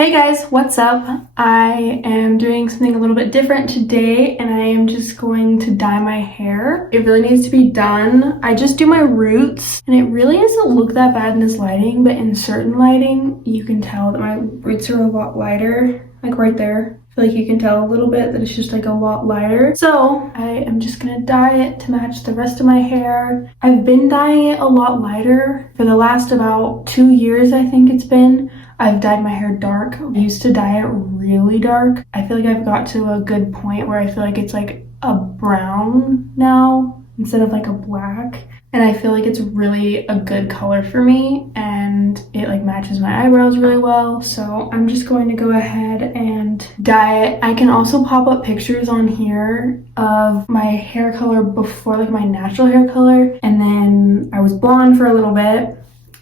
Hey guys, what's up? I am doing something a little bit different today and I am just going to dye my hair. It really needs to be done. I just do my roots and it really doesn't look that bad in this lighting, but in certain lighting you can tell that my roots are a lot lighter, like right there. I feel like you can tell a little bit that it's just like a lot lighter. So I am just gonna dye it to match the rest of my hair. I've been dyeing it a lot lighter for the last about 2 years, I think it's been. I've dyed my hair dark. I used to dye it really dark. I feel like I've got to a good point where I feel like it's like a brown now instead of like a black. And I feel like it's really a good color for me and it like matches my eyebrows really well. So I'm just going to go ahead and dye it. I can also pop up pictures on here of my hair color before, like my natural hair color. And then I was blonde for a little bit.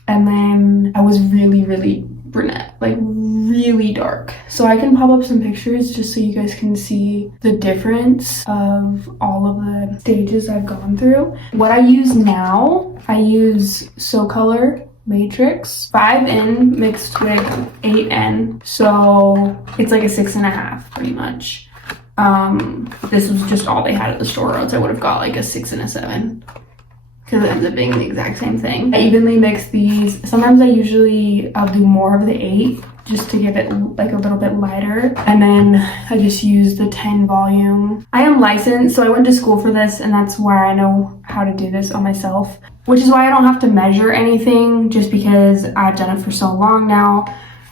And then I was really brunette, like really dark. So I can pop up some pictures just so you guys can see the difference of all of the stages I've gone through. What I use now, I use So Color Matrix 5N mixed with 8N. So it's like a 6.5 pretty much. This was just all they had at the store, or else I would have got like a 6 and a 7. Because it ends up being the exact same thing. I evenly mix these. Sometimes I'll do more of the 8 just to give it like a little bit lighter. And then I just use the 10 volume. I am licensed, so I went to school for this and that's why I know how to do this on myself. Which is why I don't have to measure anything just because I've done it for so long now.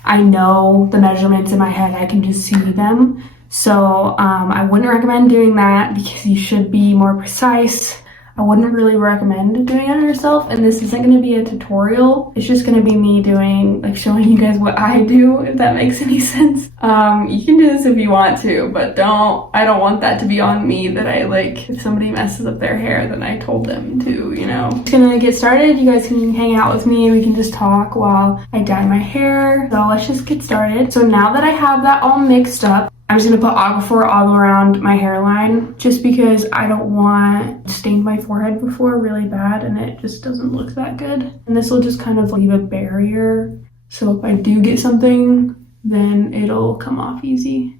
I know the measurements in my head, I can just see them. So I wouldn't recommend doing that because you should be more precise. I wouldn't really recommend doing it yourself, and this isn't going to be a tutorial. It's just going to be me doing, like, showing you guys what I do, if that makes any sense. You can do this if you want to, but I don't want that to be on me that I, like, if somebody messes up their hair, then I told them to, you know. Just gonna get started. You guys can hang out with me. We can just talk while I dye my hair. So let's just get started. So now that I have that all mixed up, I'm just gonna put Aquaphor all around my hairline just because I don't want to stain my forehead before really bad and it just doesn't look that good. And this will just kind of leave a barrier. So if I do get something, then it'll come off easy.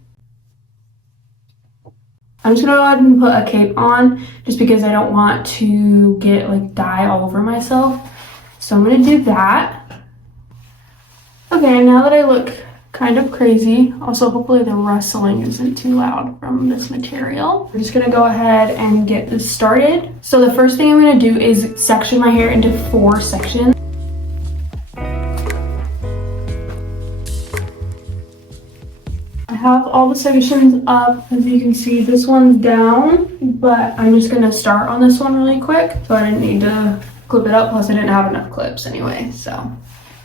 I'm just gonna go ahead and put a cape on just because I don't want to get like dye all over myself. So I'm gonna do that. Okay, now that I look kind of crazy. Also, hopefully the rustling isn't too loud from this material. We're just gonna go ahead and get this started. So the first thing I'm gonna do is section my hair into 4 sections. I have all the sections up. As you can see, this one's down, but I'm just gonna start on this one really quick. So I didn't need to clip it up, plus I didn't have enough clips anyway, so.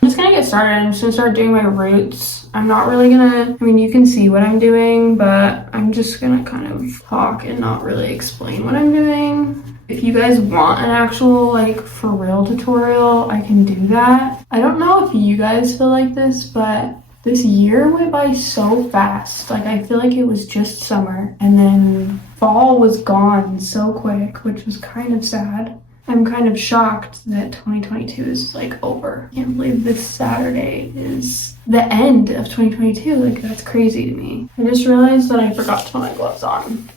I'm just gonna get started. I'm just gonna start doing my roots. I'm not really gonna, I mean, you can see what I'm doing, but I'm just gonna kind of talk and not really explain what I'm doing. If you guys want an actual, like, for real tutorial, I can do that. I don't know if you guys feel like this, but this year went by so fast. Like, I feel like it was just summer, and then fall was gone so quick, which was kind of sad. I'm kind of shocked that 2022 is like over. I can't believe this Saturday is the end of 2022. Like, that's crazy to me. I just realized that I forgot to put my gloves on.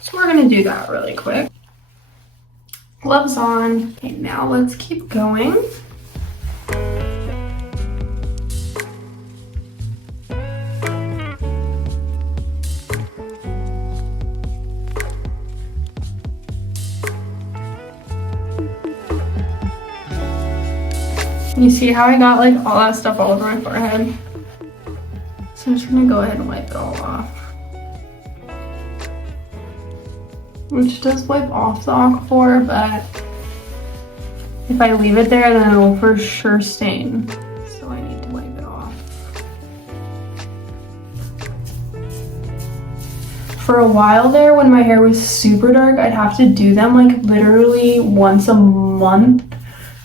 So we're gonna do that really quick. Gloves on. Okay, now let's keep going. You see how I got like all that stuff all over my forehead? So I'm just gonna go ahead and wipe it all off. Which does wipe off the Aquaphor, but if I leave it there, then it will for sure stain. So I need to wipe it off. For a while there, when my hair was super dark, I'd have to do them like literally once a month.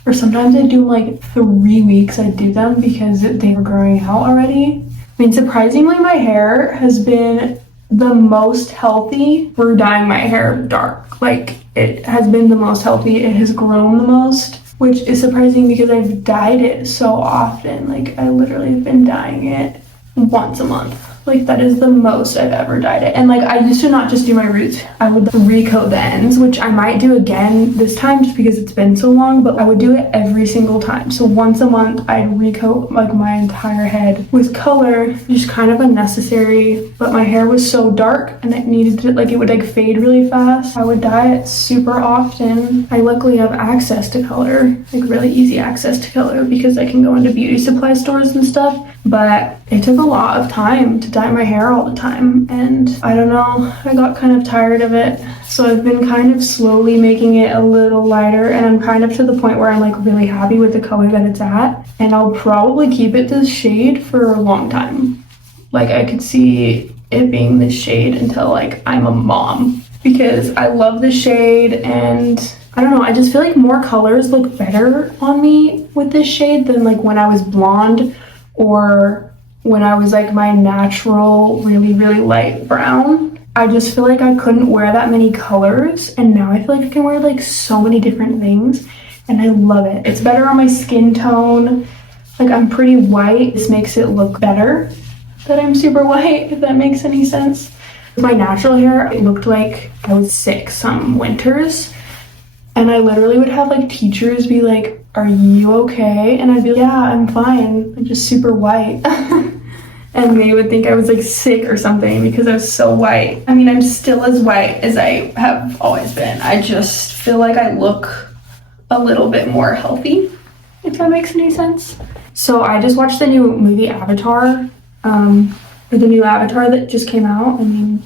Or sometimes I'd do like 3 weeks I'd do them because they were growing out already. I mean, surprisingly, my hair has been the most healthy for dyeing my hair dark. Like, it has been the most healthy. It has grown the most, which is surprising because I've dyed it so often. Like, I literally have been dyeing it once a month. Like that is the most I've ever dyed it. And like I used to not just do my roots, I would recoat the ends, which I might do again this time just because it's been so long, but I would do it every single time. So once a month I'd recoat like my entire head with color, just kind of unnecessary, but my hair was so dark and it needed to, like it would like fade really fast. I would dye it super often. I luckily have access to color, like really easy access to color because I can go into beauty supply stores and stuff. But it took a lot of time to dye my hair all the time, and I don't know, I got kind of tired of it. So I've been kind of slowly making it a little lighter, and I'm kind of to the point where I'm like really happy with the color that it's at, and I'll probably keep it this shade for a long time. Like I could see it being this shade until like I'm a mom, because I love this shade, and I don't know, I just feel like more colors look better on me with this shade than like when I was blonde or when I was like my natural really light brown. I just feel like I couldn't wear that many colors, and now I feel like I can wear like so many different things and I love it. It's better on my skin tone. Like I'm pretty white. This makes it look better that I'm super white, if that makes any sense. With my natural hair, it looked like I was sick some winters, and I literally would have like teachers be like, "Are you okay?" And I'd be like, "Yeah, I'm fine. I'm just super white." And they would think I was like sick or something because I was so white. I mean, I'm still as white as I have always been. I just feel like I look a little bit more healthy, if that makes any sense. So I just watched the new movie Avatar, or the new Avatar that just came out. I mean,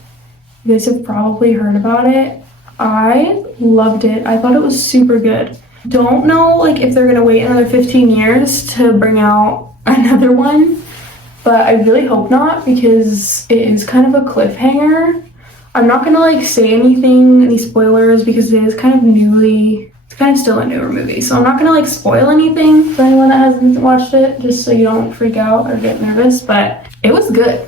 you guys have probably heard about it. I loved it. I thought it was super good. Don't know like if they're gonna wait another 15 years to bring out another one, but I really hope not, because it is kind of a cliffhanger. I'm not gonna like say anything, any spoilers, because it is kind of it's kind of still a newer movie, so I'm not gonna like spoil anything for anyone that hasn't watched it, just so you don't freak out or get nervous. But it was good,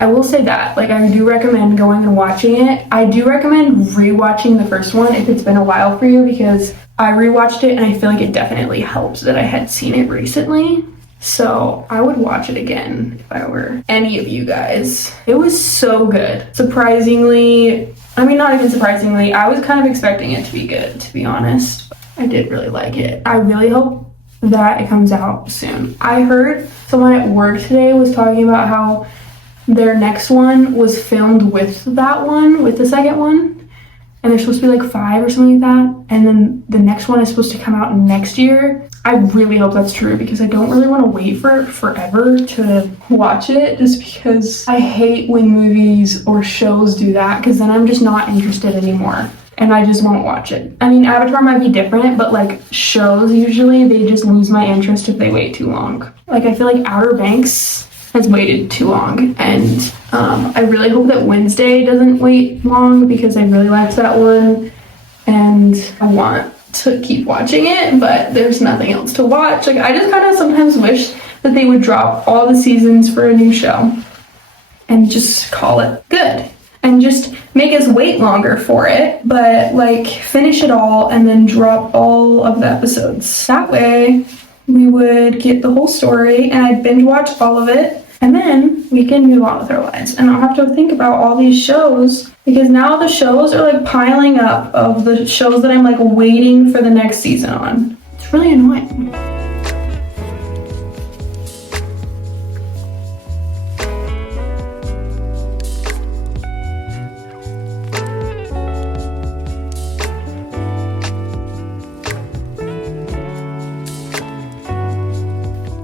I will say that. Like I do recommend going and watching it. I do recommend rewatching the first one if it's been a while for you, because I rewatched it and I feel like it definitely helps that I had seen it recently. So I would watch it again if I were any of you guys. It was so good. Surprisingly, I mean, not even surprisingly, I was kind of expecting it to be good, to be honest. I did really like it. I really hope that it comes out soon. I heard someone at work today was talking about how their next one was filmed with that one, with the second one. And they're supposed to be like 5 or something like that. And then the next one is supposed to come out next year. I really hope that's true, because I don't really want to wait for it forever to watch it, just because I hate when movies or shows do that, because then I'm just not interested anymore and I just won't watch it. I mean, Avatar might be different, but like shows, usually they just lose my interest if they wait too long. Like I feel like Outer Banks has waited too long, and I really hope that Wednesday doesn't wait long, because I really liked that one and I want to keep watching it, but there's nothing else to watch. Like I just kind of sometimes wish that they would drop all the seasons for a new show and just call it good, and just make us wait longer for it, but like finish it all and then drop all of the episodes. That way we would get the whole story and I'd binge watch all of it, and then we can move on with our lives and not have to think about all these shows, because now the shows are like piling up of the shows that I'm like waiting for the next season on. It's really annoying.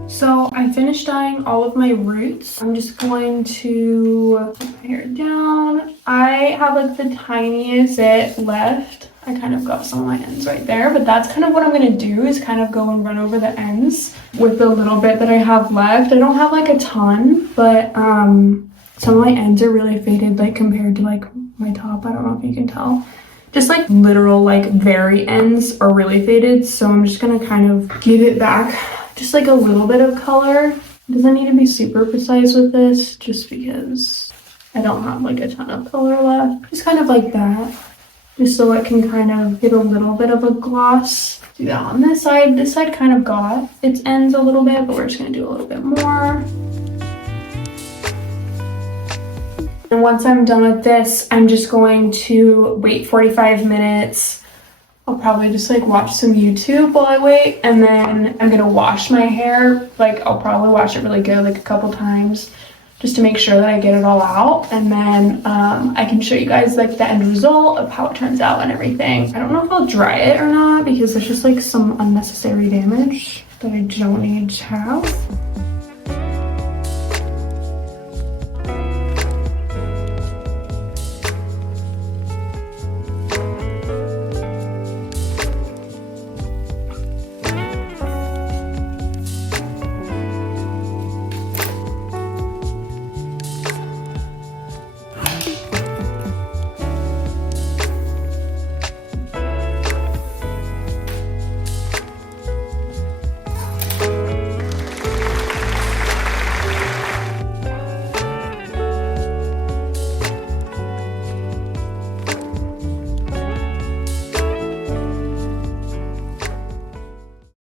So I finished dyeing all of my roots. I'm just going to put my hair down. I have like the tiniest bit left. I kind of got some of my ends right there, but that's kind of what I'm gonna do, is kind of go and run over the ends with the little bit that I have left. I don't have like a ton, but some of my ends are really faded, like compared to like my top. I don't know if you can tell. Just like literal like very ends are really faded, so I'm just gonna kind of give it back just like a little bit of color. It doesn't need to be super precise with this, just because I don't have like a ton of color left. Just kind of like that, just so it can kind of get a little bit of a gloss. Do that on this side. This side kind of got its ends a little bit, but we're just gonna do a little bit more. And once I'm done with this, I'm just going to wait 45 minutes. I'll probably just like watch some YouTube while I wait, and then I'm gonna wash my hair. Like I'll probably wash it really good, like a couple times, just to make sure that I get it all out. And then I can show you guys like the end result of how it turns out and everything. I don't know if I'll dry it or not because there's just like some unnecessary damage that I don't need to have.